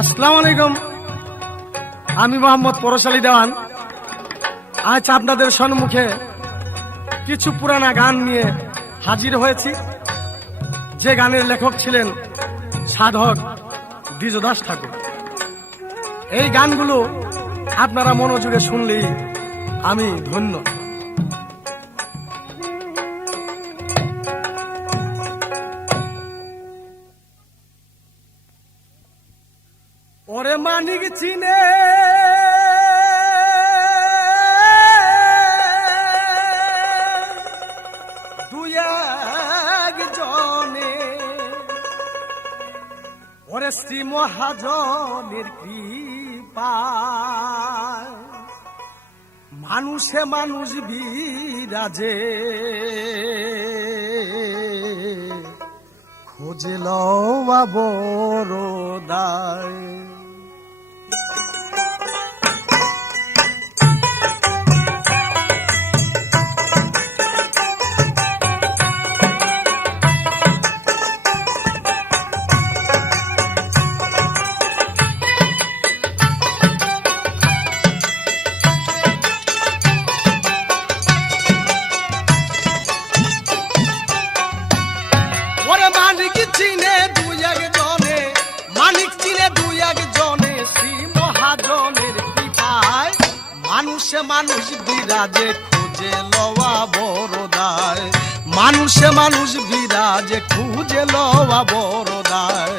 আসসালামু আলাইকুম। আমি মোহাম্মদ পরশ আলী দেওয়ান। আজ আপনাদের সম্মুখে কিছু পুরানা গান নিয়ে হাজির হয়েছি, যে গানের লেখক ছিলেন সাধক দ্বিজদাস ঠাকুর। এই গানগুলো আপনারা মনোযোগে শুনলেই আমি ধন্য। ওরে মানিক চিনে দুই একজনে, ওরে শ্রী মহাজনের কৃপায় মানুষে মানুষ বিরাজে, খোঁজে লওয়া বড়দায়। মানুষে মানুষ বিরাজে, খুঁজে লওয়া বড়দায়। মানুষে মানুষ বিরাজে, খুঁজে লওয়া বড়দায়।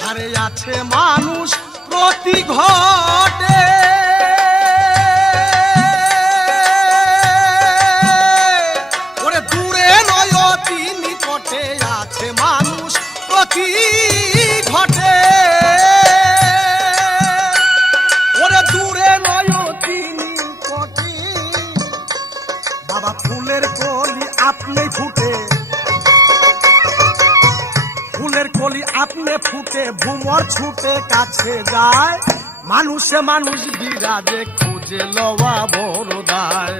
হারে আছে মানুষ প্রতি ঘটে, ওরে দূরে নয় অতি নিকটে, আছে মানুষ প্রতি ঘটে, ওরে দূরে নয় অতি নিকটে। বাবা ফুলের কলি আপনি ফুটে, ফুলের কলি আপনি ফুটে, ভুমর ছুটে কাছে যায়। মানুষে মানুষ বিরাজে, খুঁজে লওয়া বড়দায়।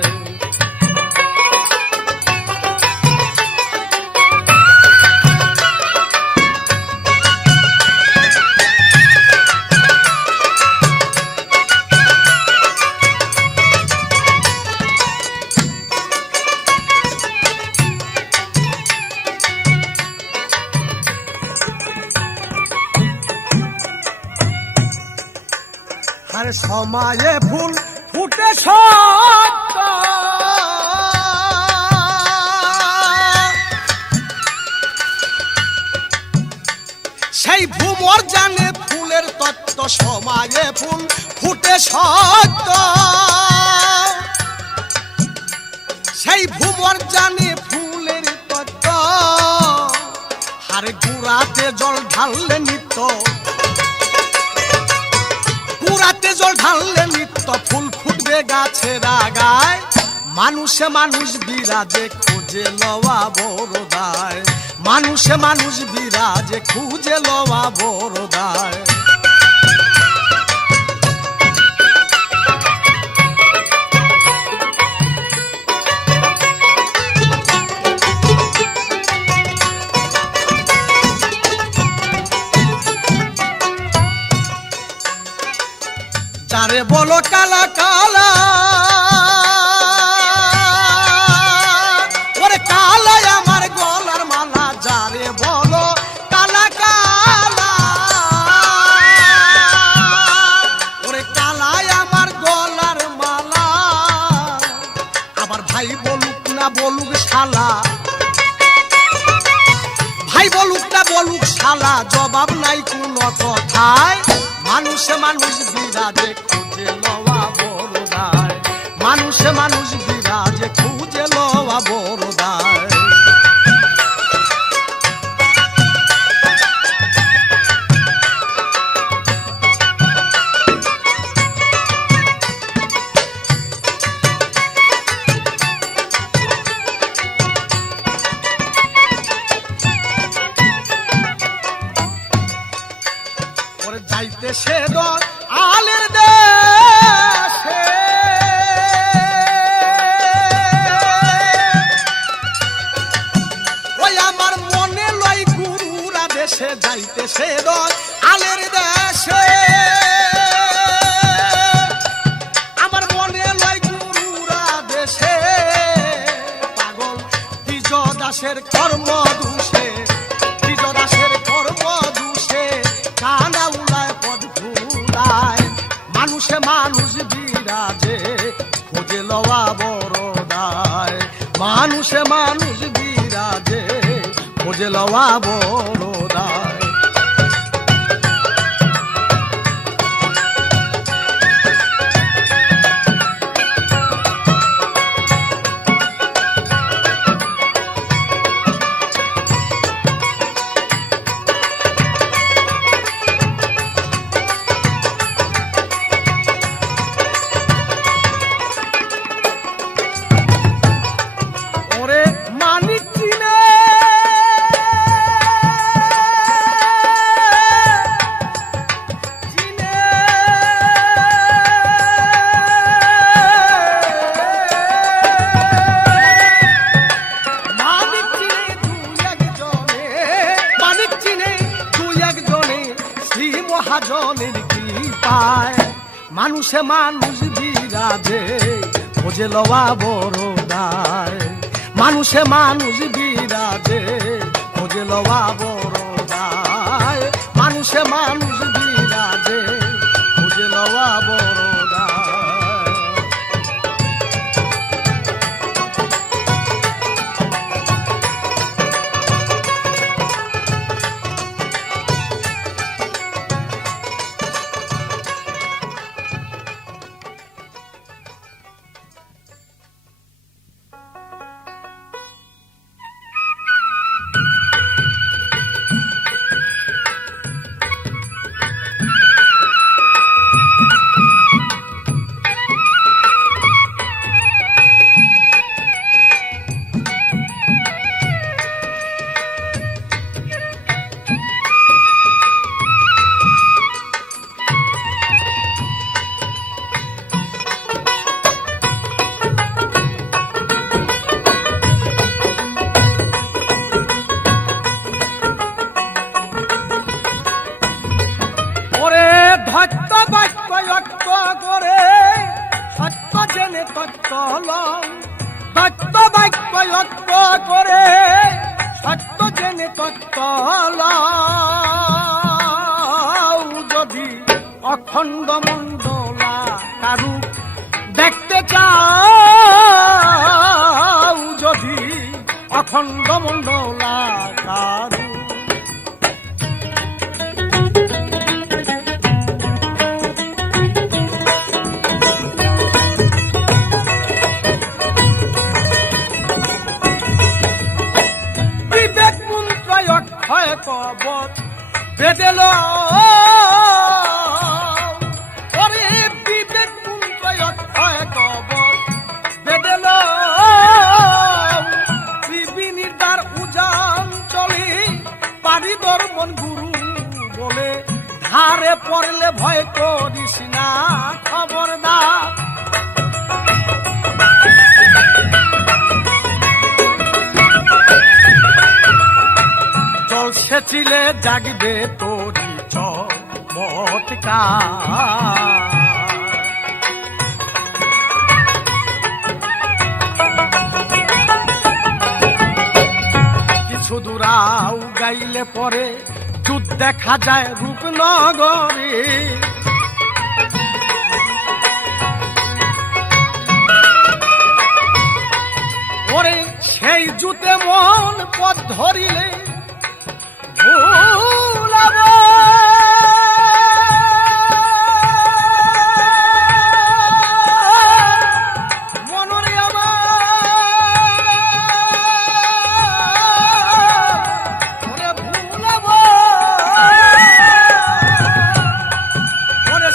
আর সময়ে ফুল ফুটে সত্য, সেই ভুমর জানে ফুলের তত্ত্ব। সময়ে ফুল ফুটে সত্য, সেই ভুমর জানে ফুলের তত্ত্ব। হারে গুড়াতে জল ঢাললে নিত্য, পুরাতে জল ঢাললে নিত্য ফুল ফুটবে গাছের আগায়। মানুষে মানুষ বিরাজে, খুঁজে লওয়া বড়দায়। মানুষে মানুষ বিরাজে, খুঁজে লওয়া বড়দায়। যারে বলো কালা কালা, ওরে কালাই আমার গলার মালা। যারে বলো কালা কালা, ওরে কালাই আমার গলার মালা। আবার ভাই বলুক না বলুক শালা, ভাই বলুক না বলুক শালা, জবাব নাই কোনো কথায়। মানুষে মানুষ বিরাজে, খুঁজে লওয়া বড়দায়। মানুষে মানুষ বিরাজে, খুঁজে লওয়া বড়দায়। যাইতে সে আলের দেশে ওই আমার মনে লয় গুরুরা দেশে যাইতে সে আলের দেশে আমার মনে লয় গুরুরা দেশে পাগল দ্বিজ দাসের কর্ম দোষে দ্বিজ দাসের কর্ম দোষে কানা উলায় পদ ভুলায় মানুষে মানুষ বিরাজে খোঁজে লওয়া বড় দায় মানুষে মানুষ বিরাজে খোঁজে লওয়া বড় দায় মহাজনের কৃপায় মানুষে মানুষ বিরাজে খোঁজে লওয়া বড় দায় মানুষে মানুষ বিরাজে খোঁজে লওয়া বড় দায় মানুষে মানুষ বিরাজে খোঁজে লওয়া বড় দায় সত্য বাক্য লক্ষ্য করে সত্য জেনে তত্ত্ব যদি অখণ্ড মণ্ডলা কারু দেখতে চাও যদি অখণ্ড মণ্ডলা কারু কবর বেদেল ওরে বিবেক কুঞ্জয় কবর বেদেল ত্রিবিনীর দ্বার উজান চলে পারিদর মন গুরু বলে ধারে পড়লে ভয় করিস না খবরদার সেচিলে জাগবে তোরি চমৎকার কিছু দূরাও গাইলে পরে যুদ্ধ দেখা যায় রূপনগরে ওরে সেই জুতে মন পথ ধরিলে মনরে আমার ভুলাব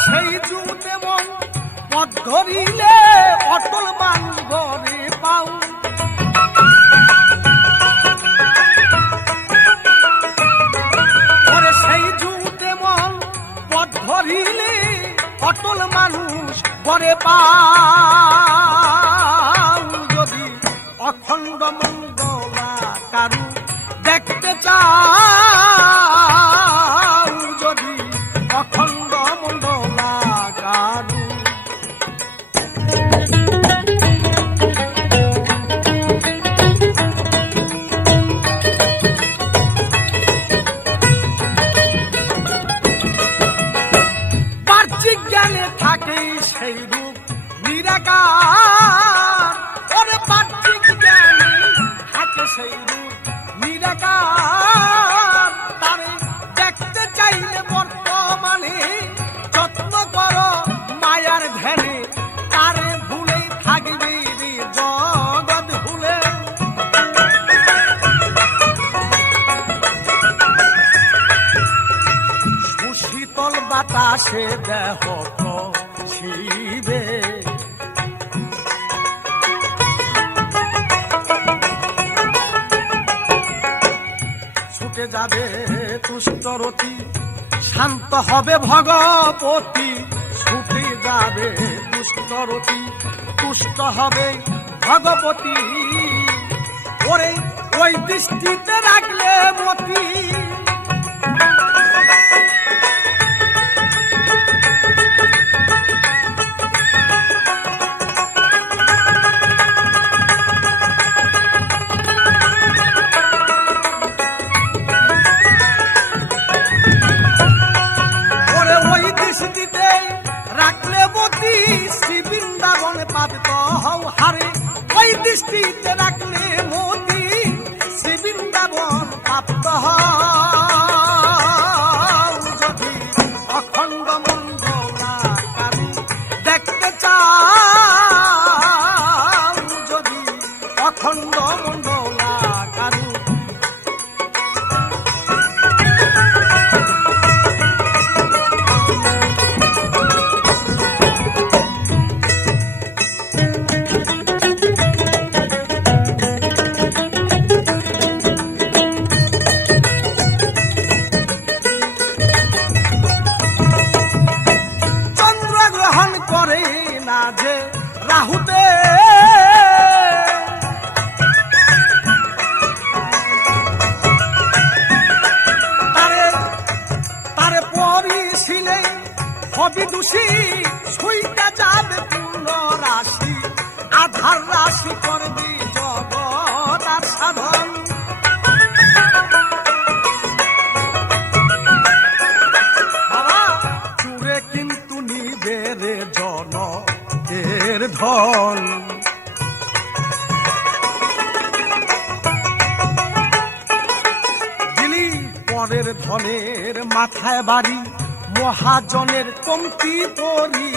সেই জুতে মন পথ ধরিলে অটল মানুষ ঘরে পাও পাও যদি অখণ্ড মণ্ডলাকারু দেখতে চাও যদি অখণ্ড মণ্ডলাকারু। বাহ্যিক জ্ঞানে থাকে সেই রূপ নিরাকার, ওরে বাহ্যিক জ্ঞানে থাকে সেই রূপ নিরাকার। তারে দেখতে চাইলে বর্তমানে যত্ন করো মায়ার ধ্যানে, তারে ভুলেই থাকবে রে জগৎ ভুলে। সুশীতল বাতাসে দেহ শিবে, ছুটে যাবে তুষ্টরতি, শান্ত হবে ভগবতী। ছুটে যাবে তুষ্টরতি, তুষ্ট হবে ভগবতী। ওরে ওই দৃষ্টিতে রাখলে মতি, রাখলে মতি শ্রী বৃন্দাবনে পাবিত হও হারে। ওই দৃষ্টিতে রাখলে মতি শ্রী বৃন্দাবন প্রাপ্ত হও যদি অখণ্ড মণ্ডলাকারু দেখতে চাও যদি অখণ্ড মণ্ডলাকারু। করে না যে রাহুতে, তারে পরিশীলে হবি দোষী। ছুঁইটা যাবে পূর্ণ রাশি, আধার রাশি করবি জগৎ আর সাধন। চুরে কিন্তু নিবে রে জনকের ধন। দিলি পরের ধনের মাথায় বাড়ি, মহাজনের কমতি তরি।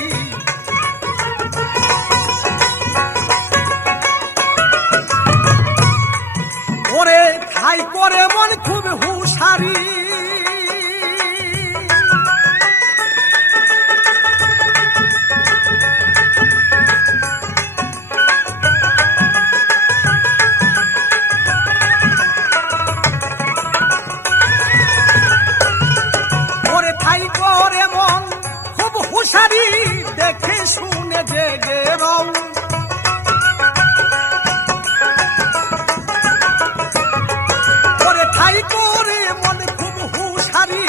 ওরে ঠাই করে মন খুব হুঁশারি, দেখে শুনে জেগে রও। ওরে ঠাই করে মন খুব হুঁশারি,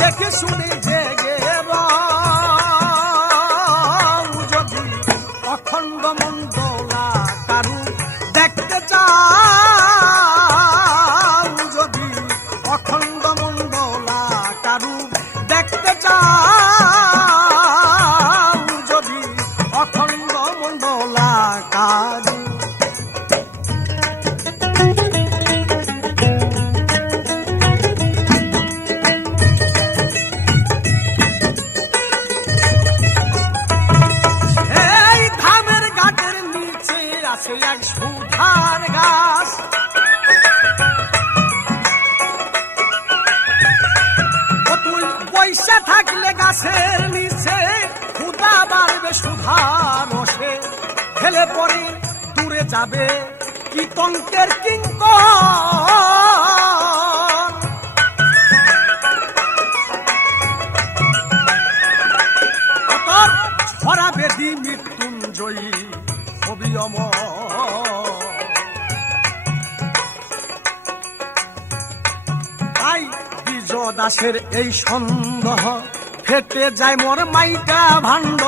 দেখে শুনে জেগে রও যদি অখণ্ড মণ্ডলাকারু দেখতে চাও যদি অখণ্ড মণ্ডলাকারু দেখতে চাও অখণ্ড মণ্ডলাকারু। এই ধামের ঘাটের নিচে আছে এক সুধার গাছ, তুই পয়সা থাকলে গাছের নিচে ক্ষুধা বাড়বে সুধার রসে। খেলে পরে দূরে যাবে কি তন্ত্রের কিঙ্কর, ছড়াবে ডিম দাসের এই সন্দেহ ফেটে যায় মোর মাইকা ভাণ্ড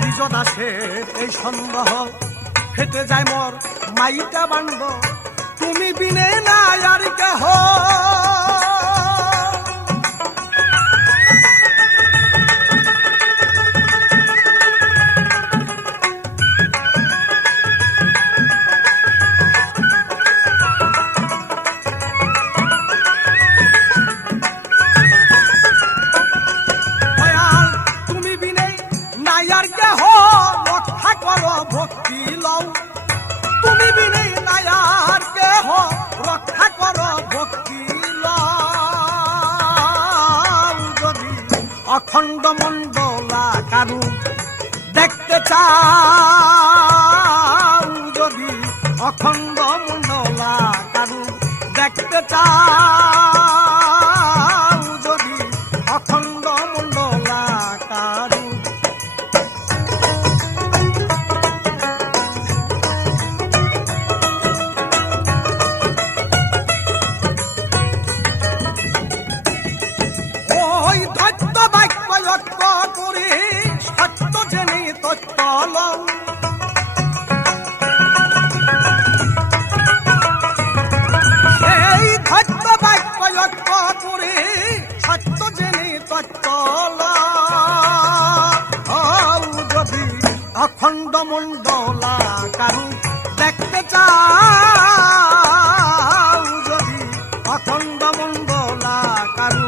বিজয় দাসের এই সন্দেহ ফেটে যায় মোর মাইকা ভাণ্ড তুমি বিনে নাই আর কেহ ভক্তি লও তুমি বিনে নায়ার কেহ রক্ষা করো ভক্তি লও যদি অখণ্ড মণ্ডলা কারু দেখতে চাও যদি অখণ্ড মণ্ডলা কারু দেখতে চাও যদি অখণ্ড মণ্ডলা কারু অখণ্ড মণ্ডলা কারু দেখতে চাও যদি অখণ্ড মণ্ডলা কারু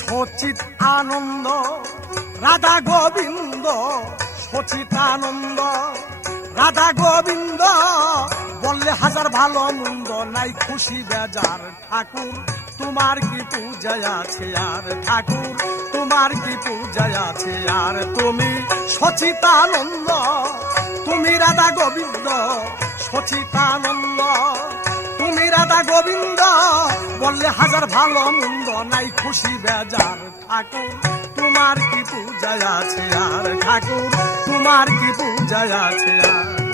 সচিত আনন্দ রাধা গোবিন্দ সচিত আনন্দ রাধা গোবিন্দ বললে হাজার ভালো মন্দ নাই খুশি বেজার ঠাকুর তোমার কি পূজায় আছে আর ঠাকুর তোমার কি পূজায় আছে আর তুমি সচিত আনন্দ তুমি রাধা গোবিন্দ সচিত আনন্দ তুমি রাধা গোবিন্দ বললে হাজার ভালো মন্দ নাই খুশি বেজার ঠাকুর তোমার কি পূজায় আছে আর ঠাকুর তোমার কি পূজায় আছে আর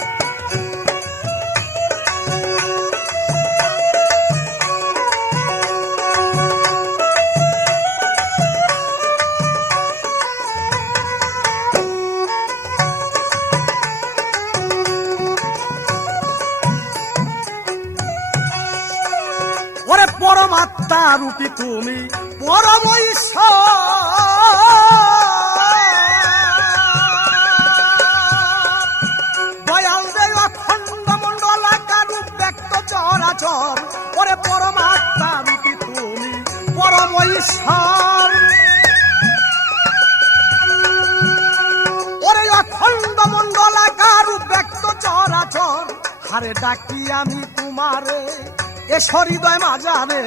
পরমাত্মা রূপী তুমি পরম দয়াল দেয় অখণ্ড মণ্ডলাকার রূপ ব্যক্ত চরাচর ওরে পরমাত্মা রূপী তুমি পরম ঈশ্বর ওরে অখণ্ড মণ্ডলাকার রূপ ব্যক্ত চরাচর হারে ডাকি আমি তোমারে এসো হৃদয় মাজারে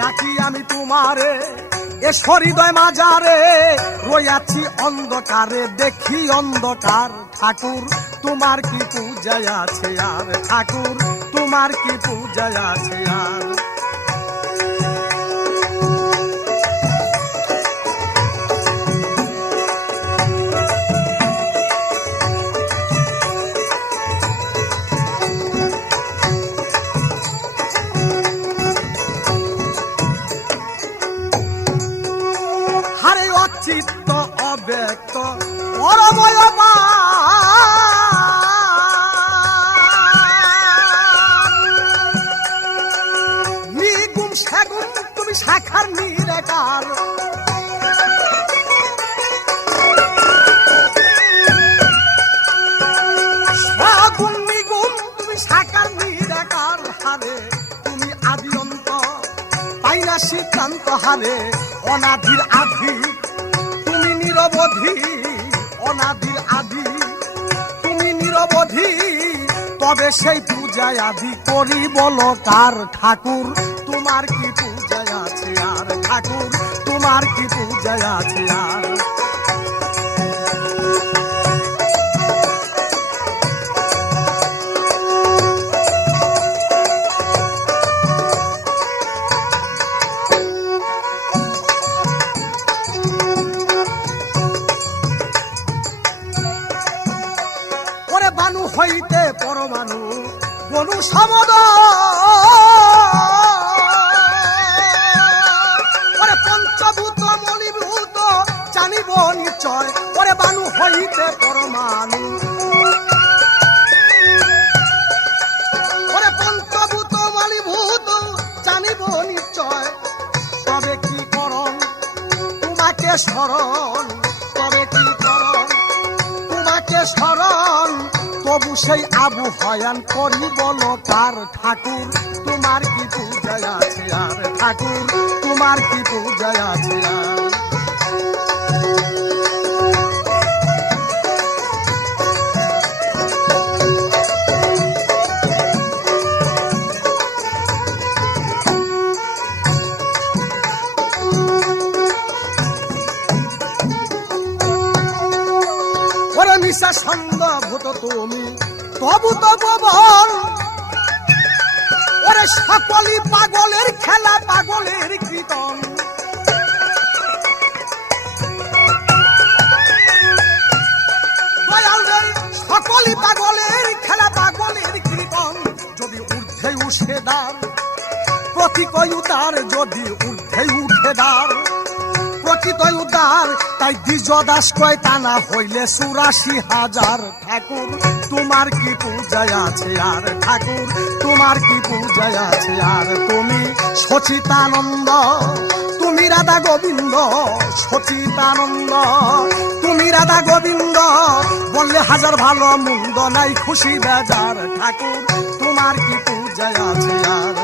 ডাকি আমি তোমারে এসো হৃদয় মাজারে রইয়াছি অন্ধকারে দেখি অন্ধকার ঠাকুর তোমার কি পূজায় আছে আর ঠাকুর তোমার কি পূজায় আছে আর চিত্ত অব্যক্ত পরময় কার। সগুণ নিগুণ তুমি সাকার নিরাকার হারে, তুমি আদি অন্ত পাই না সিদ্ধান্ত হারে। অনাদির আদি তুমি নিরবধি, অনাদির আদি তুমি নিরবধি, তবে সেই পূজায় আদি করি বলো কার। ঠাকুর তোমার কি পূজায় আছে আর, ঠাকুর তোমার কি পূজায় আছে আর। বানু হইতে পরমাণু বনু সমদ, ওরে পঞ্চভূত মলিভূত জানিব নিশ্চয়। ওরে বানু হইতে পরমাণু, ওরে পঞ্চভূত মলিভূত জানিব নিশ্চয়। তবে কি করণ তোমাকে স্মরণ, তবে কি করণ তোমাকে স্মরণ, তবু সেই আবু হয়ান করি বলো কার। ঠাকুর তোমার কি পূজায় আছে আর, ঠাকুর তোমার কি পূজায় আছে আর। ওরে নিশা ছন্দ ভূত তুমি তবু তবু বল, ওরে সকলই পাগলের খেলা পাগলের কীর্তন। সকলই পাগলের খেলা পাগলের কীর্তন। যদি ঊর্ধ্বে উঠে দাঁড় প্রতিকয় উদার, যদি ঊর্ধ্বে উঠে দাঁড় প্রকৃতই উদার। তাই দ্বিজ দাস কয় তা না হইলে ৮৪,০০০। ঠাকুর তোমার কি পূজায় আছে আর, ঠাকুর তোমার কি পূজায় আছে আর। তুমি সচিতানন্দ তুমি রাধা গোবিন্দ, সচিতানন্দ তুমি রাধা গোবিন্দ। বললে হাজার ভালো মন্দ নাই খুশি বেজার। ঠাকুর তোমার কি পূজায় আছে আর।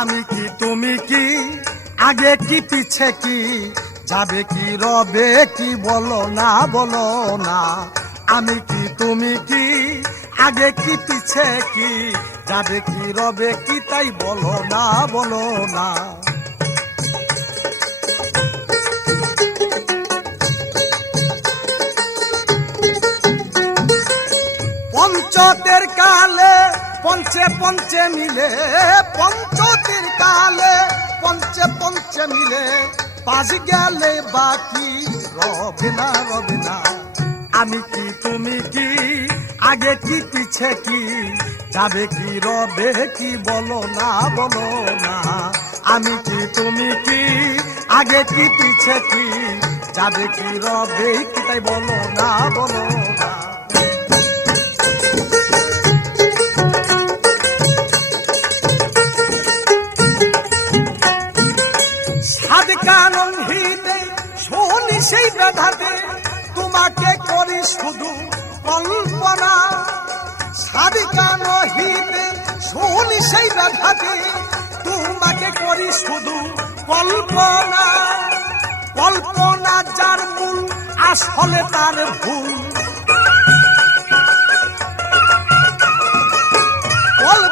আমি কি তুমি কি আগে কি পিছে কি, যাবে কি রবে কি বলো না বলো না। আমি কি তুমি কি আগে কি পিছে কি, যাবে কি রবে কি তাই বলো না বলো না। পঞ্চতের কালে পঞ্চে পঞ্চে মিলে, পঞ্চতের কালে পঞ্চে পঞ্চে মিলে। পাঁচ গেলে বাকি রবে না রবে না। আমি কি তুমি কি আগে কি পিছে কি, যাবে কি রবে কি বলো না বলো না। আমি কি তুমি কি আগে কি পিছে কি, যাবে কি রবে কি তাই বলো না বলো না। শোনি সেই ব্যাধাতে তোমাকে করি শুধু কল্পনা। সাদিকা নহিতে শোনি সেই ব্যাধাতে তোমাকে করি শুধু কল্পনা। কল্পনা যার মূল আসলে তার ভুল।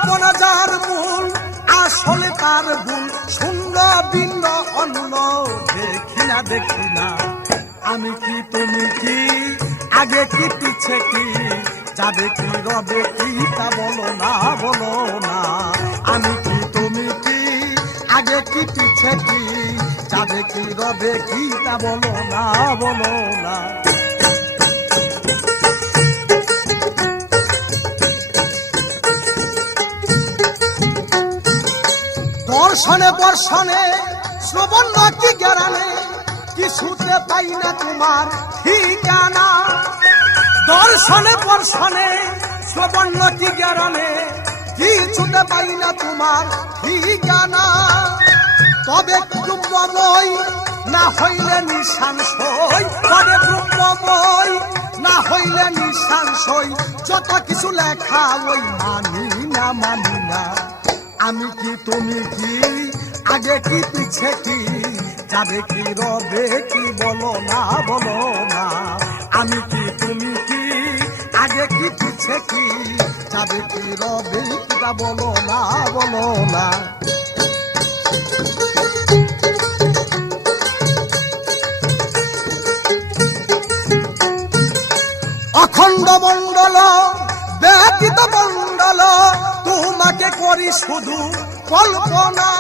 গোপন যার মূল আসলে তার ভুল শূন্য ভিন্ন অন্য দেখি না আমি কি তুমি কি আগে কি পিছে কি যাবে কি রবে কি তা বলো না আমি কি তুমি কি আগে কি পিছে কি যাবে কি রবে কি তা বলো না দর্শনে বর্ষণে শ্রবণ কি জ্ঞানে কিছুতে পাই না তোমার ঠিকানা দর্শনে বর্ষণে শ্রবণ কি জ্ঞানে কিছুতে পাই না তোমার ঠিকানা তবে দ্রব্যময় না হইলে নিঃশ্বাস হই তবে দ্রব্যময় না হইলে নিঃশ্বাস হই যত কিছু লেখা ওই মানি না আমি কি তুমি কি আগে কি পিছে কি যাবে কি রবে কি বলো না আমি কি তুমি কি আগে কি পিছে কি যাবে কি রবে কি তা বলো না অখণ্ড মণ্ডল ব্যতীত মণ্ডল তোমাকে করি শুধু কল্পনা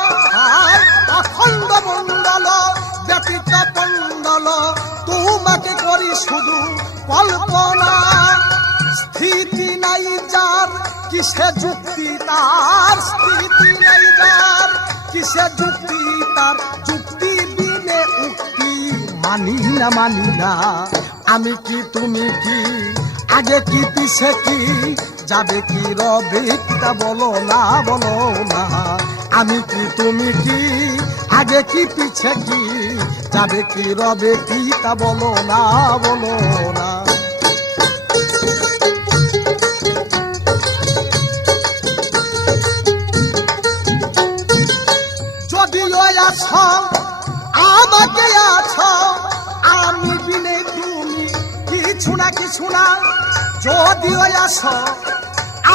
অখণ্ড মণ্ডল ব্যতীত মণ্ডল তোমাকে করি শুধু কল্পনা স্থিতি নাই যার কিসে যুক্তি তার স্থিতি নাই যার কিসে যুক্তি তার যুক্তি বিনে উক্তি মানি না আমি কি তুমি কি আগে কি পিছে কি যাবে কি রবে তা বলো না আমি কি তুমি কি আগে কি পিছে কি যাবে কি রবে কি তা বলো না যদিও আছো আমাকে আছো আমি বিনে তুমি কিছু না যদিও আসো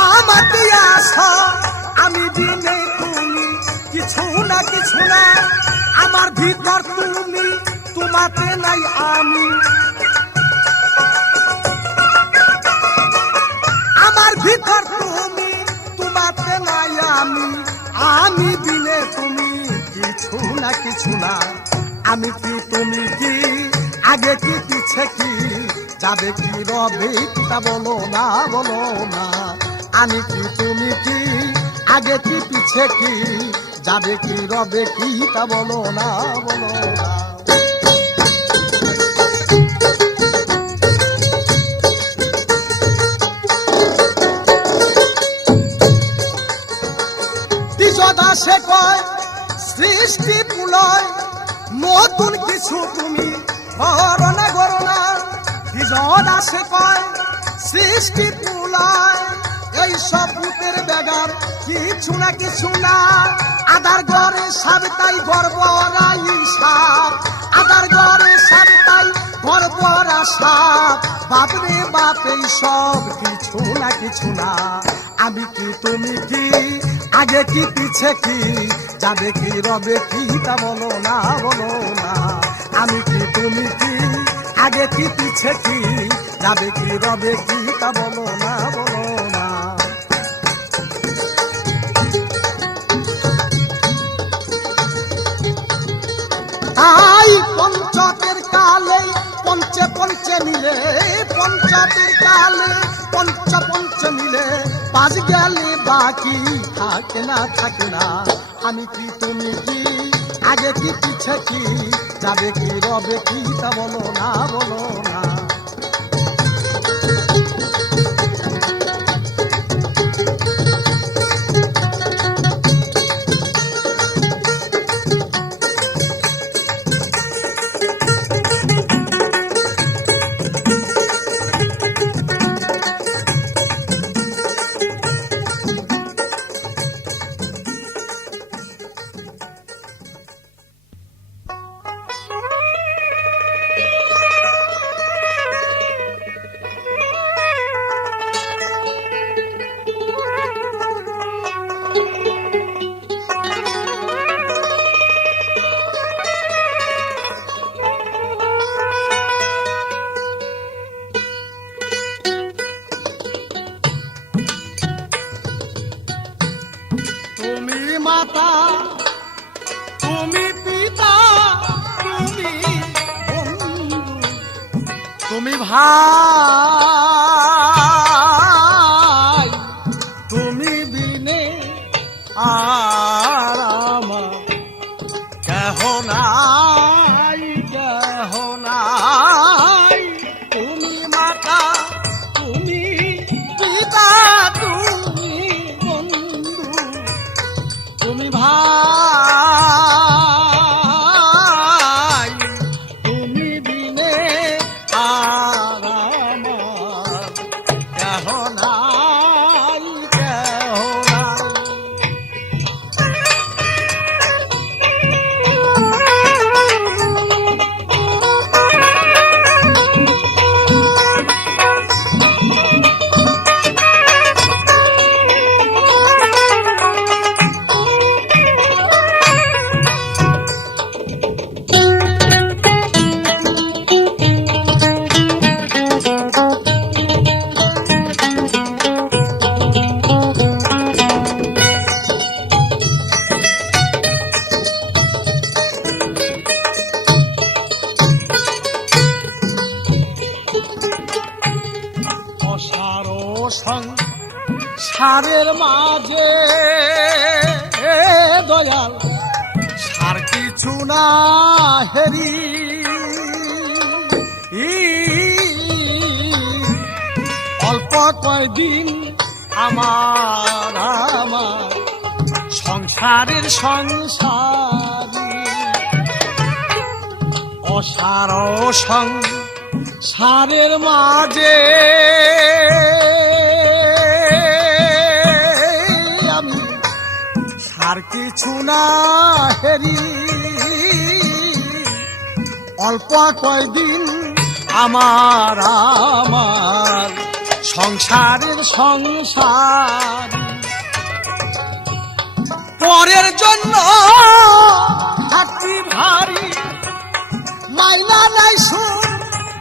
আমাকে আসো আমি বিনে তুমি কিছু না আমার ভিতর তুমি তোমাতে নাই আমি আমার ভিতর তুমি তোমাতে নাই আমি বিনে তুমি কিছু না আমি কি তুমি কি আগে কি পিছে কি যাবে কি রবে তা বলো না আমি কি তুমি কি আগে কি পিছে কি যাবে কি রবে কি তা বলো না দাসে কয় সৃষ্টি পুলয় নতুন কিছু তুমি করো না দাসে কয় সৃষ্টি পুলয় এই সব ভূতের বেগার কিছু না আদার ঘরে সাবতাই গর্বরাই সাপ আদার ঘরে সাবতাই গর্বরা সাপ বাপরে বাপ এই সব কিছু না আমি কি তুমি কি আগে কি পিছে কি যাবে কি রবে কি তা বলো না আমি কি তুমি কি আগে কি পিছে কি যাবে কি রবে কি তা বলো না তাই পঞ্চকের কালে পঞ্চে মিলে পঞ্চকের কালে পঞ্চ মিলে পাঁচ গেলে বাকি থাকে না আমি কি তুমি কি আগে কি পিছে কি যাবে কি রবে কি তা বলো না তুমি ভাই তুমি বিনে আর আমার কেহ নাই কেহ নাই। তুমি মাতা তুমি পিতা তুমি বন্ধু তুমি ভাই তুমি বিনে আর আমার কেহ নাই কেহ নাই। সারের মাঝে দয়াল সার কিছু না হেরি অল্প কয়দিন আমার আমার সংসারের সংসারী অসার সংসারের মাঝে আর কিছু না হেরি অল্প কয়দিন আমার আমার সংসারের সংসার পরের জন্য থাকি ভারী মাইনা নাই শুন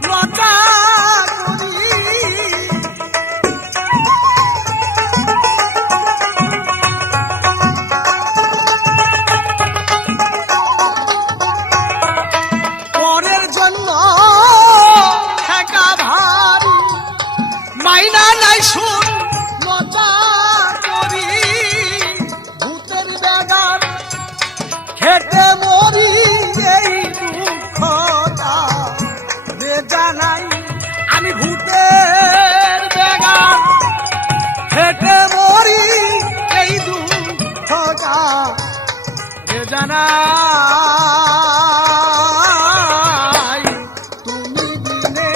লজ্জা করি মাইনা নাই শুন লজ্জা করি ভূতের বেগার খেতে মরি এই দুঃখটা বেজা নাই আমি ভূতের বেগার খেতে মরি এই দুঃখটা বেজা নাই। তুমি দিনে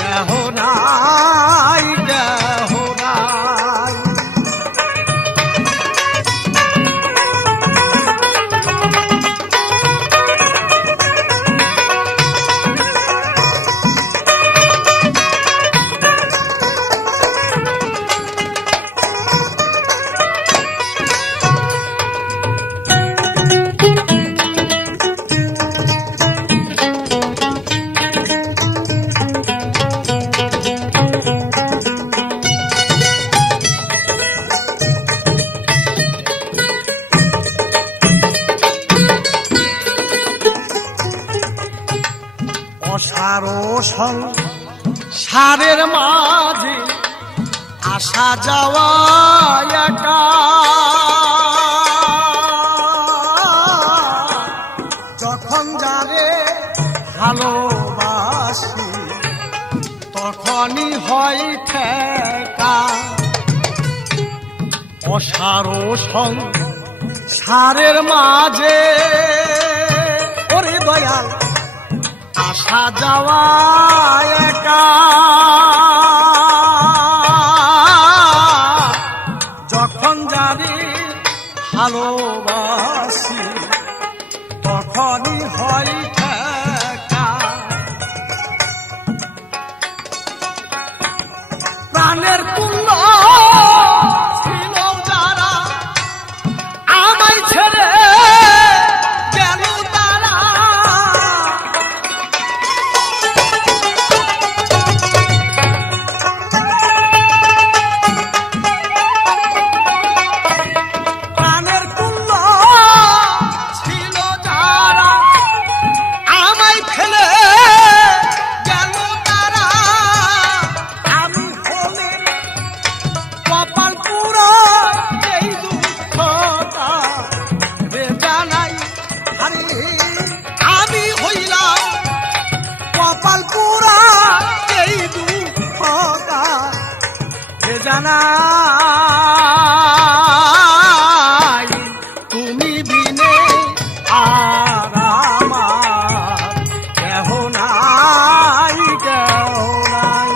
কেহ নাই কেহ নাই। সারের মাঝে আসা যাওয়া একা যখন যারে ভালোবাসি তখনই হয় ঠেকা অসারো সারের মাঝে ওরে দয়াল আসা যাওয়া একা যখন যারে ভালোবাসি তখনই হয় ঠেকা প্রাণের তুল্য ছিল যারা আমায় ছেড়ে গেল তারা জানাই তুমি বিনে আর আমার কেহ নাই কেহ নাই।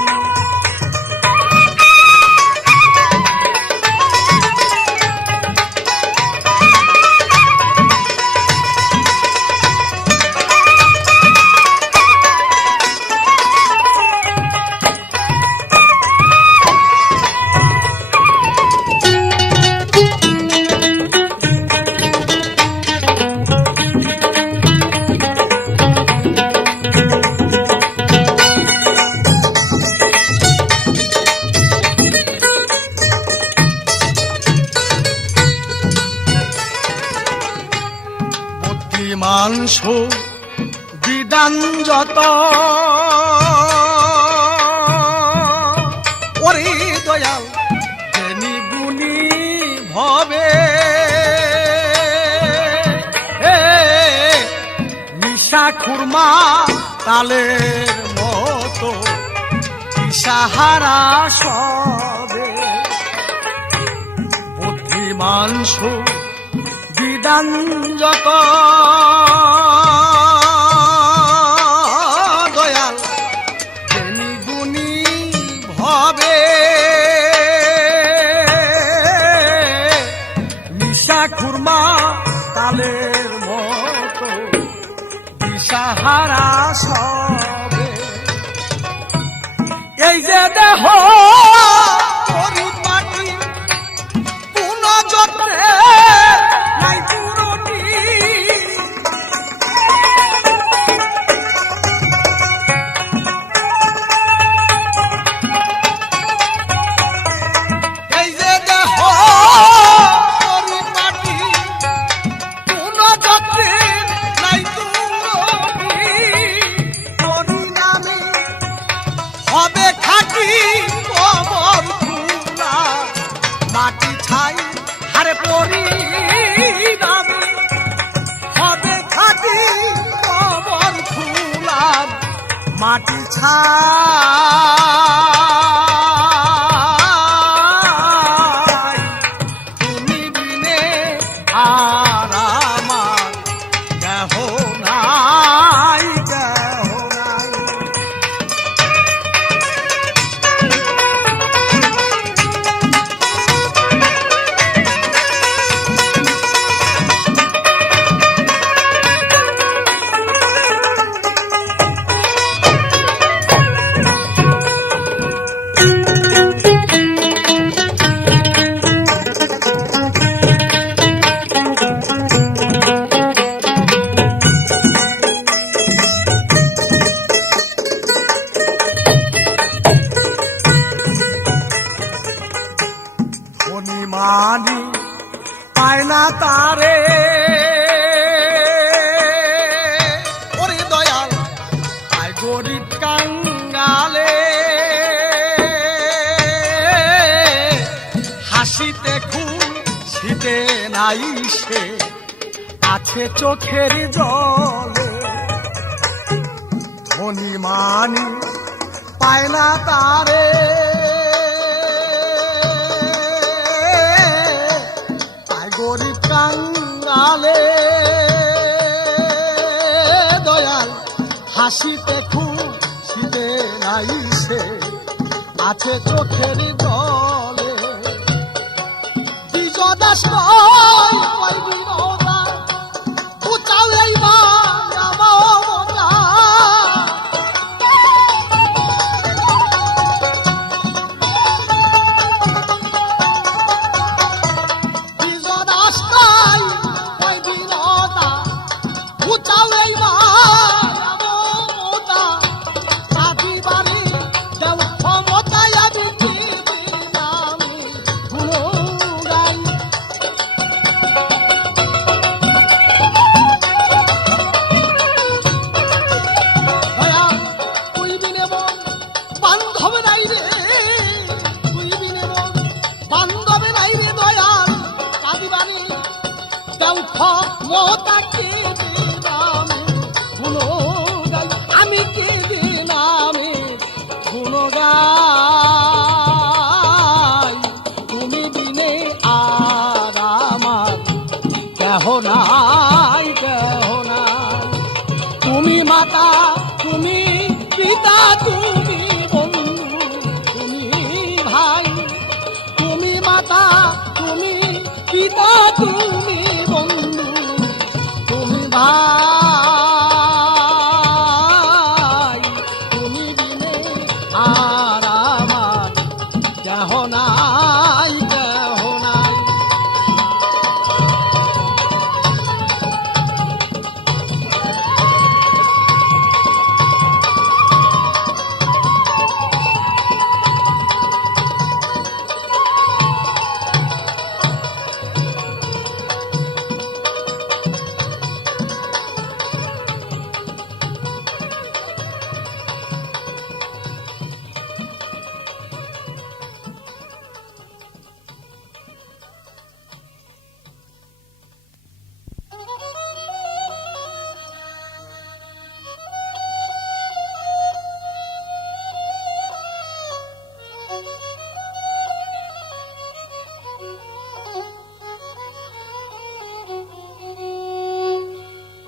মাংস বিধান যত ওরে দয়াল জ্ঞানী গুণী ভবে নিশা খুরমা তালের মতো দিশাহারা সবে বুদ্ধিমান বিধান যত দয়াল জ্ঞানী গুণী ভবে নিশা খুরমা তালের মতো দিশাহারা সবে এই যে দেহ মাটি ছাই হারে পরি দামি হবে খাটি কবর ফুলার মাটি ছাই তুমি বিনে আর আমার কেহ নাই কেহ নাই। মানি পায় না তারে ওরে দয়াল আয় গরিব কাঙ্গালে হাসিতে খুশিতে নাই সে আছে চোখের জলে ধনী মানি পায় না তারে গরিব কাঙ্গালে দয়াল হাসিতে খুশিতে নাই সে আছে চোখের জলে বিজদাস তুমি ভাই, তুমি বিনে আর আমার কেহ নাই, কেহ নাই।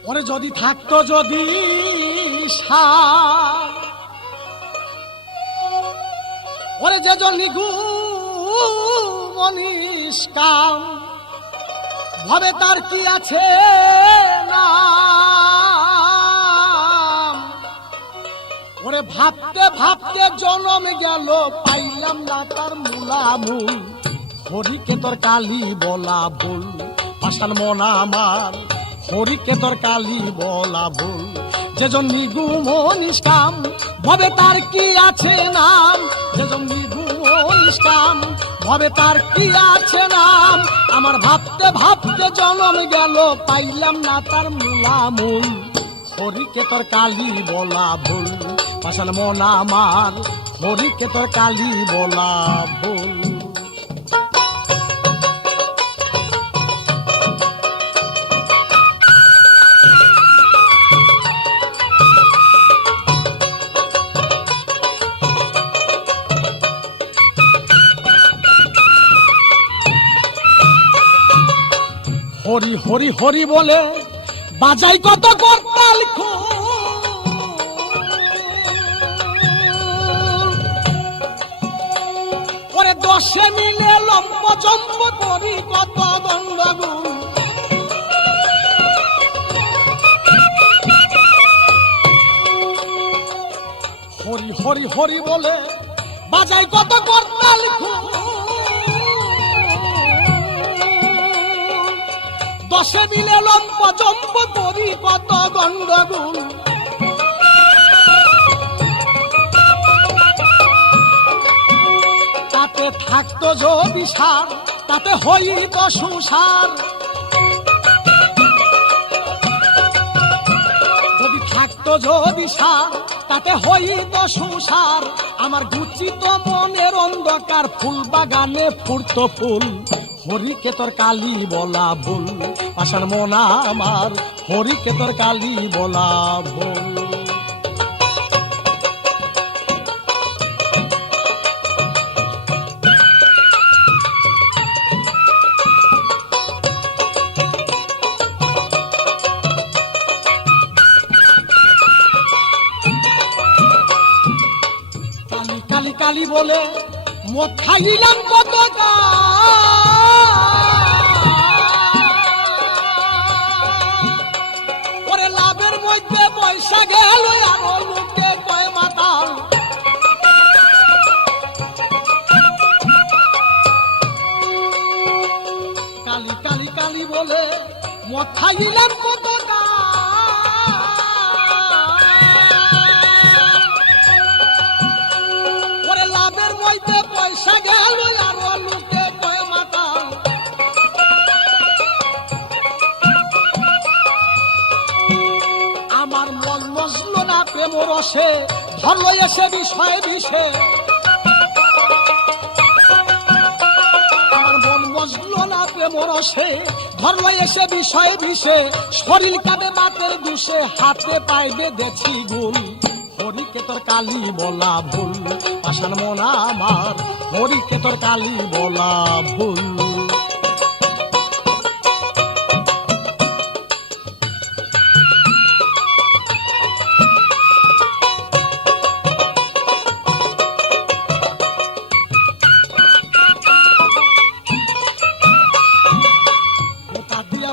ওরে যদি থাকতো যদি সার, ওরে যে জনিগু মনীষ কাম, ভাবে তার কি আছে নাম। ওরে ভাবতে ভাবতে জনম গেল, পাইলাম না তার মূলামূল। হরিকে তোর কালী বলা ভুল, পাষাণ মন আমার হরিকে তোর কালী বলা ভুল। যেজন নিগু মনীষ কাম, ভবে তার কি আছে নাম। যেজন নিগু মনীষ কাম, ভবে তার কি আছে নাম। আমার ভাবতে ভাবতে জনম গেল, পাইলাম না তার মূলামূল। হরিকে তোর কালী বলা ভুল, পাষাণ মন আমার হরিকে তোর কালী বলা ভুল। হরি হরি হরি বলে বাজাই কত করতাল খোল। ওরে দশে মিলে লম্ব জম্ব করি কত গন্ডগোল। হরি হরি হরি বলে বাজাই কত করতাল খোল। দশে মিলে লম্ব জম্ব করি কত গন্ডগোল। তাতে থাকতো যদি সার, তাতে হইত সংসার। যদি থাকতো যদি সার, তাতে হইত সংসার। আমার গুচিত মনের অন্ধকার, ফুল বাগানে ফুটতো ফুল। হরিকে তোর কালী বলা ভুল, পাষাণ মন আমার হরিকে তোর কালী বলা ভুল। কালী কালী কালী বলে মদ খাইলাম কত গা। পয়সা গেল আরো লোকে কয় মাতাল। কালী কালী কালী বলে মদ খাইলাম কত গা। ওরে লাভের মধ্যে পয়সা গেল আরো লোকে কয় মাতাল। আমার মন মজলো না প্রেম রসে, ধরলো এসে বিষয় বিষে। আমার মন মজলো না প্রেম রসে, ধরলো এসে বিষয় বিষে। শরীর কাঁদে বাতের দুষে, হাতে পাইবে দেখি গুল। হরিকে তোর কালী বলা ভুল, পাষাণ মন আমার হরিকে তোর কালী বলা ভুল।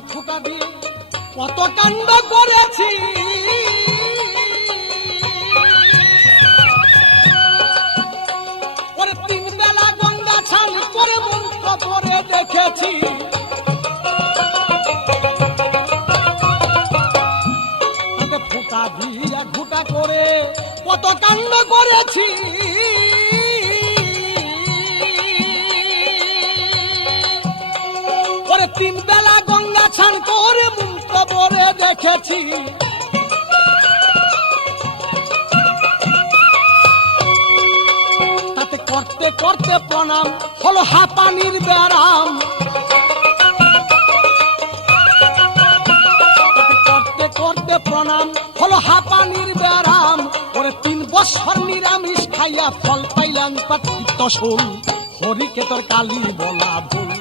ফুটা দিয়ে কত কাণ্ড করেছি, ওরে 3 বেলা গঙ্গা ছাল করে মন্ত্র পড়ে দেখেছি। ফুটা ভিড়া ঘুটা করে কত কাণ্ড করেছি, ওরে 3 বেলা গঙ্গা ছান করে মন্ত্র পড়ে দেখেছি। তাতে করতে করতে প্রণাম হলো হাঁপানির ব্যারাম, করতে করতে প্রণাম হলো হাঁপানির ব্যারাম। ওরে 3 বছর নিরামিষ খাইয়া ফল পাইলাম পাতিত শোল। হরিকে তোর কালী বলা ভুল,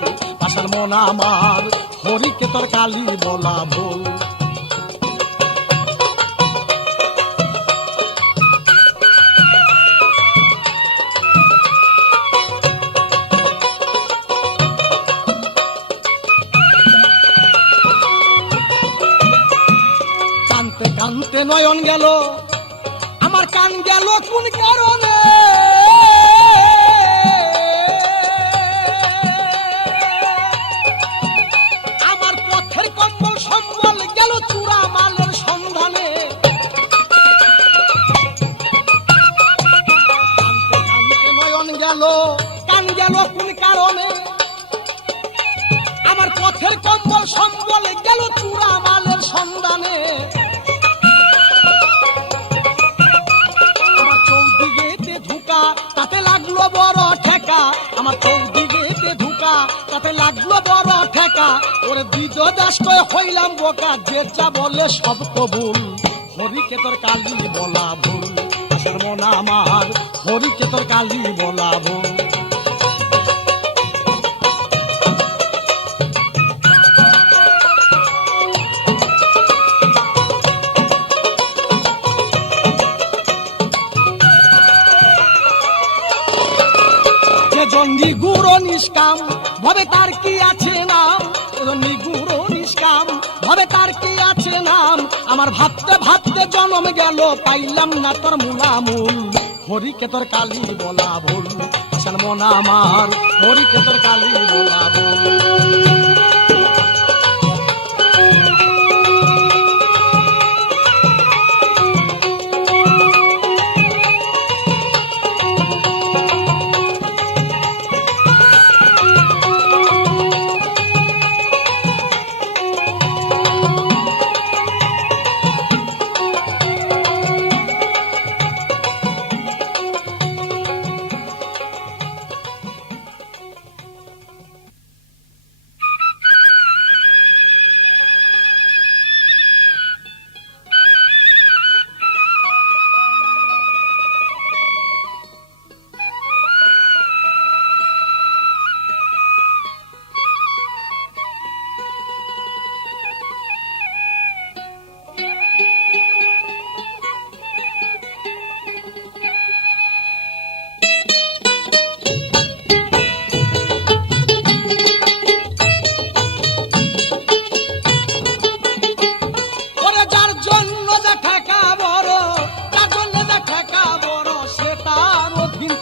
আসার মন আমার হরিকে তোর কালী বলা ভুল। কানতে কানতে নয়ন গেল আমার, কান গেল কোন কারণে? আমার পথের কম্বল সম্বল গেল চূড়া মালের সন্ধানে। কানতে কানতে নয়ন গেল, কান গেল কোন কারণে? আমার পথের কম্বল সম্বল গেল চূড়া মালের সন্ধানে। আমার চৌদিকেতে ঢুকা তাতে লাগলো বড় ঠেকা, আমার চৌদিকেতে ঢুকা তাতে লাগলো বড় ঠেকা। ওরে দ্বিতীয় দাস কয়ে হইলাম বোকা, যে যা বলে সব কবুল। হরিকে তোর কালী বলা ভুল, আসার মন আমার হরিকে তোর কালী বলা ভুল। নিগুড় নিষ্কাম ভাবে তার কি আছে নাম, নিগুড় নিষ্কাম ভাবে তার কি আছে নাম। আমার ভাবতে ভাবতে জন্ম গেল, পাইলাম না তোর মূলামূল। হরিকে তোর কালী বলা ভুল, আসার মন আমার হরিকে তোর কালী বলা ভুল।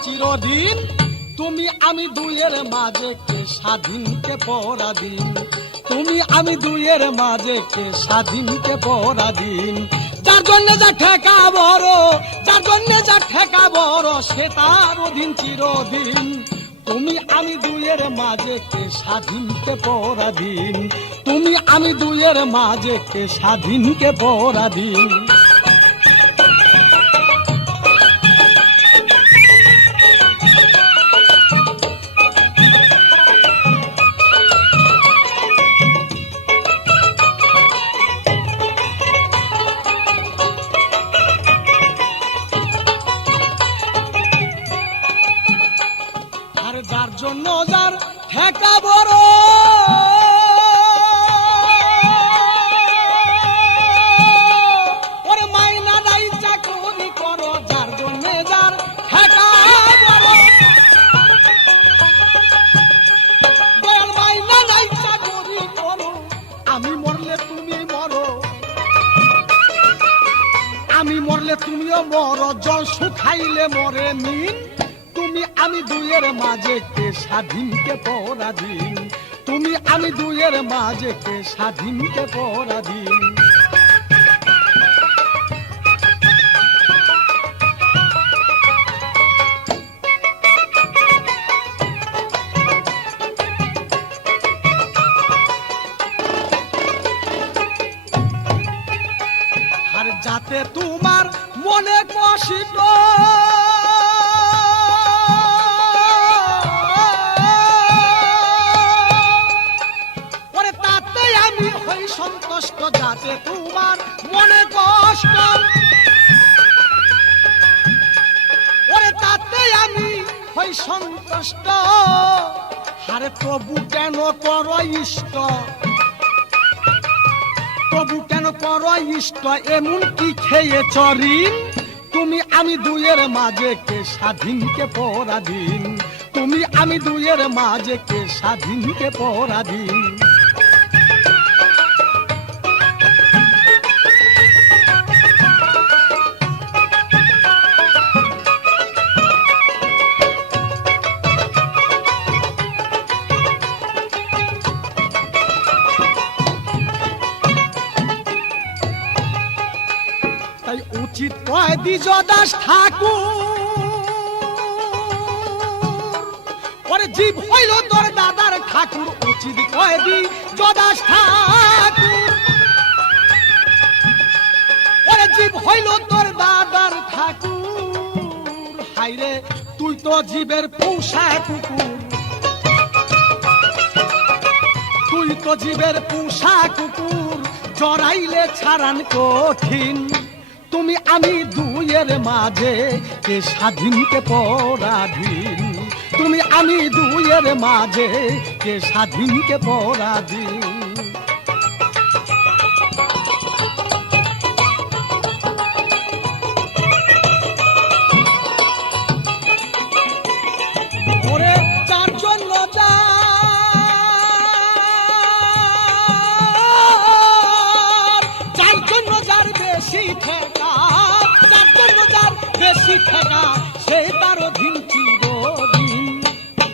চিরদিন তুমি আমি দুইয়ের মাঝে কে স্বাধীন কে পরাধীন, তুমি আমি দুইয়ের মাঝে কে স্বাধীন কে পরাধীন। যার জন্য যা ঠেকা বড়, যার জন্য যা ঠেকা বড় সে তার অধীন চিরদিন। তুমি আমি দুইয়ের মাঝে কে স্বাধীন কে পরাধীন, তুমি আমি দুইয়ের মাঝে কে স্বাধীন কে পরাধীন। যার জন্য যার ঠেকা বড়, ওরে মাইনা নাই চাকরি করো, যার জন্য যার ঠেকা বড়। দয়াল মাইনা নাই চাকরি করো, আমি মরলে তুমি মরো, মরলে তুমিও মর, জল শুকাইলে মরে মিন। তুমি আমি দুইয়ের মাঝে কে স্বাধীন কে পরাধীন, তুমি আমি দুইয়ের মাঝে কে স্বাধীন কে পরাধীন। আর যাতে তোমার মনে কষ্ট সন্তুষ্ট, যাতে তোমার মনে কষ্ট ওরে তাতে আমি হই সন্তুষ্ট। আরে তবু কেন কর ইষ্ট, তবু কেন কর ইষ্ট, এমন কি খেয়ে চরিন। তুমি আমি দুইয়ের মাঝে কে স্বাধীন কে পরাধীন, তুমি আমি দুইয়ের মাঝে কে স্বাধীন কে পরাধীন। উচিত কয়েদি যদাস ঠাকুর, ওরে জীব হইল তোর দাদার ঠাকুর। উচিত কয়েদি যদাস ঠাকুর, ওরে জীব হইল তোর দাদার ঠাকুর। হাইরে তুই তো জীবের পোষা কুকুর, তুই তো জীবের পোষা কুকুর, জড়াইলে ছাড়ান কঠিন। তুমি আমি দুইয়ের মাঝে কে স্বাধীন কে পরাধীন, তুমি আমি দুইয়ের মাঝে কে স্বাধীন কে পরাধীন। ওরে চারজন রাজা চারজন রাজার বেশি ঠেকা, চারজন রাজার বেশি ঠেকা, সে তার অধীন চিরদিন।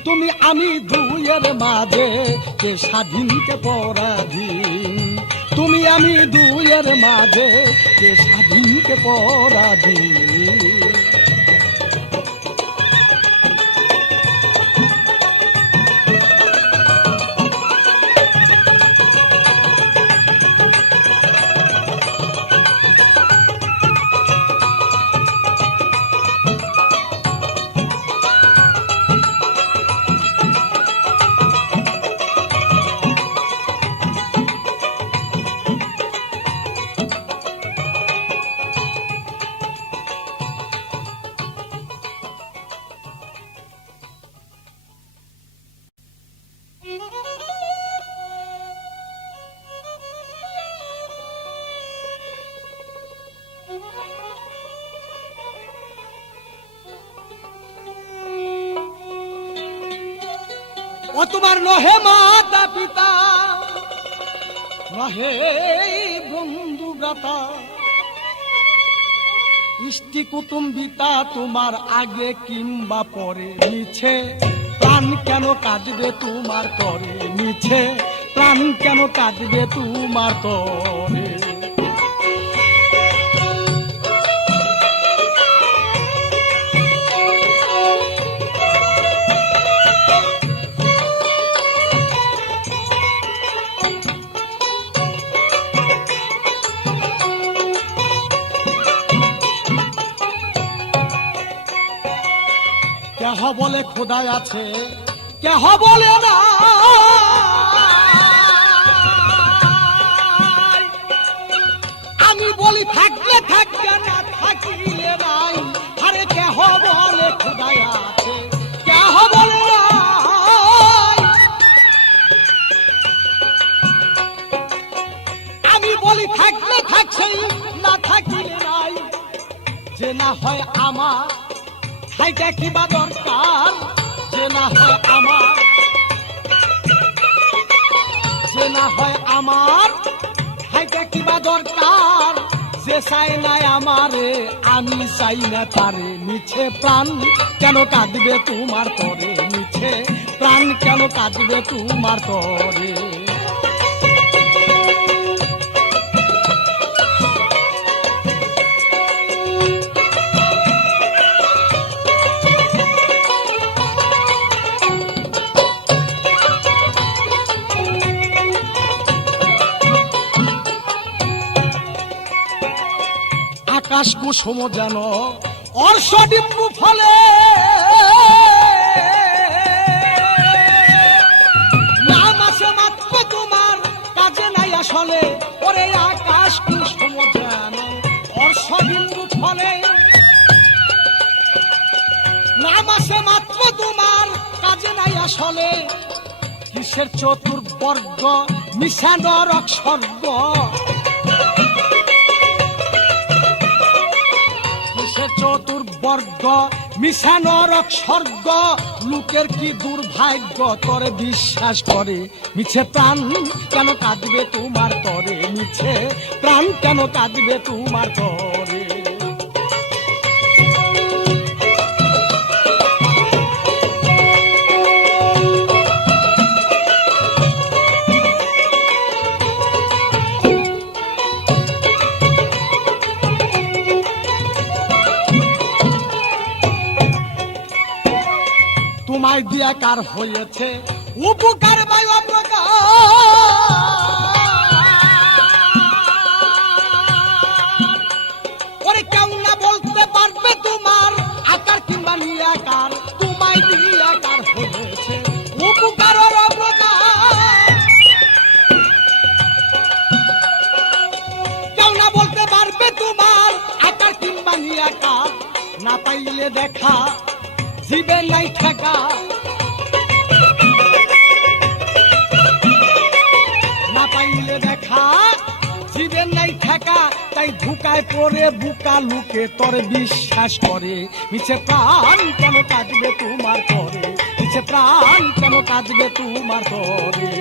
তুমি আমি দুইয়ের মাঝে কে স্বাধীন কে পরাধীন, তুমি আমি দুইয়ের মাঝে কে স্বাধীন কে পরাধীন। ও তোমার নহে মাতা পিতা, নহে বন্ধু ভ্রাতা, ইষ্টি কুটুম্বিতা তোমার আগে কিংবা পরে। মিছে প্রাণ কেন কাঁদবে তোমার তরে, মিছে প্রাণ কেন কাঁদবে তোমার তরে। কেহ বলে খোদায় আছে, কেহ বলে না, আমি বলি থাকলে থাকবে না থাকিলে নাই। আরে কেহ বলে খোদায় আছে, কেহ বলে না, আমি বলি থাকলে থাকছে না থাকিলে নাই। যে না হয় আমার হাইটা কিবা দরকার, যে না হয় আমার, যে না হয় আমার হাইটা কিবা দরকার। যে চাই নাই আমারে আমি চাই না তারে, মিছে প্রাণ কেন কাঁদবে তোমার তরে, মিছে প্রাণ কেন কাঁদবে তোমার তরে। আকাশ কুসুম যেন অর্ষডিম্বু ফলে, নাম আছে মাত্র তোমার কাজে নাই আসলে, ওরে আকাশ কুসুম যেন অর্ষডিম্বু ফলে, নাম আছে মাত্র তোমার কাজে নাই আসলে, কিসের চতুর্বর্গ মিশা নরক স্বর্গ, চতুর্বর্গ মিশা নরক স্বর্গ, লোকের কি দুর্ভাগ্য তরে বিশ্বাস করে, মিছে প্রাণ কেন কাঁদবে তোমার তরে, মিছে প্রাণ কেন কাঁদবে তোমার তরে। তোমায় দিয়া কার হয়েছে উপকার বাই অপ্রকার, ওরে কেউ না বলতে পারবে তোমার আকার কিংবা নিরাকার, তোমায় দিয়া কার হয়েছে উপকার অপ্রকার, কেউ না বলতে পারবে তোমার আকার কিংবা নিরাকার, না পাইলে দেখা জীবের নাই ঠেকা, না পাইলে দেখা জীবের নাই ঠেকা, তাই ধুকায় পড়ে বুকা লুকে তরে বিশ্বাস করে, মিছে প্রাণ কেন কাঁদবে তোমার তরে, মিছে প্রাণ কেন কাঁদবে তোমার তরে।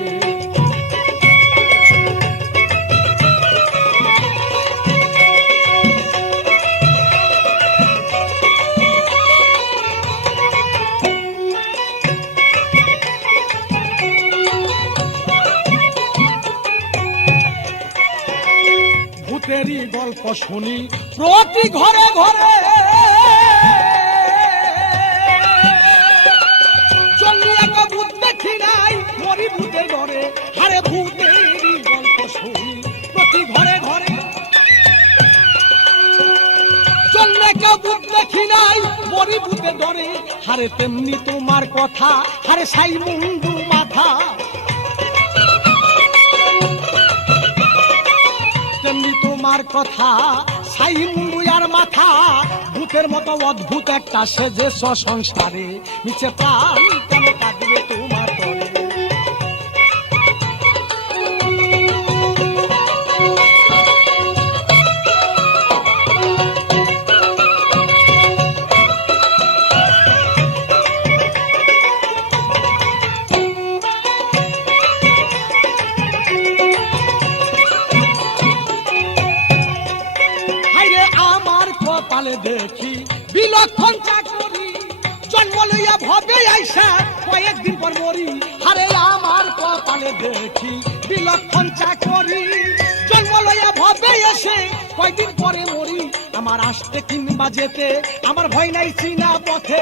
ভূতেরই গল্প শুনি প্রতি ঘরে ঘরে, জঙ্গিয়াকে ভূত দেখি নাই মরি ভূতের ঘরে, হারে ভূতেরই গল্প শুনি প্রতি ঘরে ঘরে, জঙ্গিয়াকে ভূত দেখি নাই মরি ভূতের ঘরে, হারে তেমনি তোমার কথা হারে সাই মুন্ডু মাথা, তেমনি তোমার কথা সাই মুন্ডুয়ার মাথা, ভূতের মতো অদ্ভুত একটা সেজে সংসারে, মিছে প্রাণ কেন কাঁদবে তোমার তরে। কপালে দেখি বিলক্ষণ চাকরি, জন্ম লইয়া ভবে আইসা কয়েকদিন পর মরি, আরে আমার কপালে দেখি বিলক্ষণ চাকরি, জন্ম লইয়া ভবে এসে কয়েকদিন পরে মরি, আমার আসতে কিংবা যেতে আমার ভয় নাই চিনা পথে,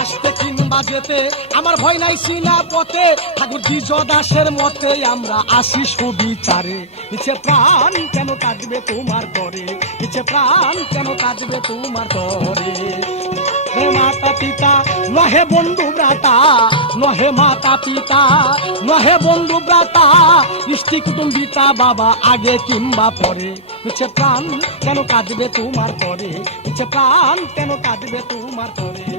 আসতে কিংবা যেতে আমার ভয় নাই চিনা পথে, ঠাকুর দ্বিজ দাসের মতে আমরা আসি সুবিচারে, মিছে প্রাণ কেন কাঁদবে তোমার তরে, মিছে প্রাণ কেন কাঁদবে তোমার তরে। হে মাতা পিতা নহে বন্ধু ব্রাতা, নহে মাতা পিতা নহে বন্ধু ব্রাতা, ইষ্টি কুটুম্বিতা বাবা আগে কিংবা পরে, মিছে প্রাণ কেন কাঁদবে তোমার তরে, মিছে প্রাণ কেন কাঁদবে তোমার তরে।